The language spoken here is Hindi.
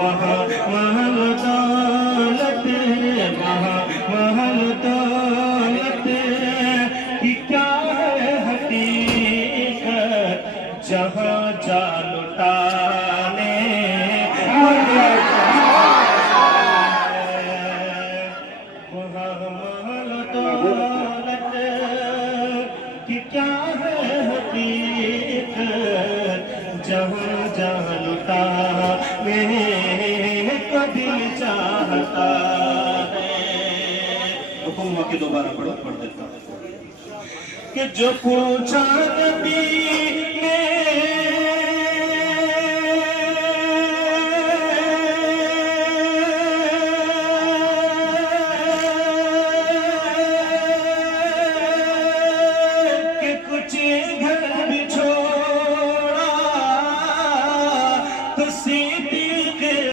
वहाँ महल दौलत, वहाँ महल दौलत कि क्या है हकीकत, जहाँ जा लुटाने वहाँ महल दौलत कि क्या है हकीकत, जहाँ जा लुटाने को दिल चाहता है। हुक्म के दोबारा पढ़ो, पढ़ देता हूँ कि जो पूछा नबी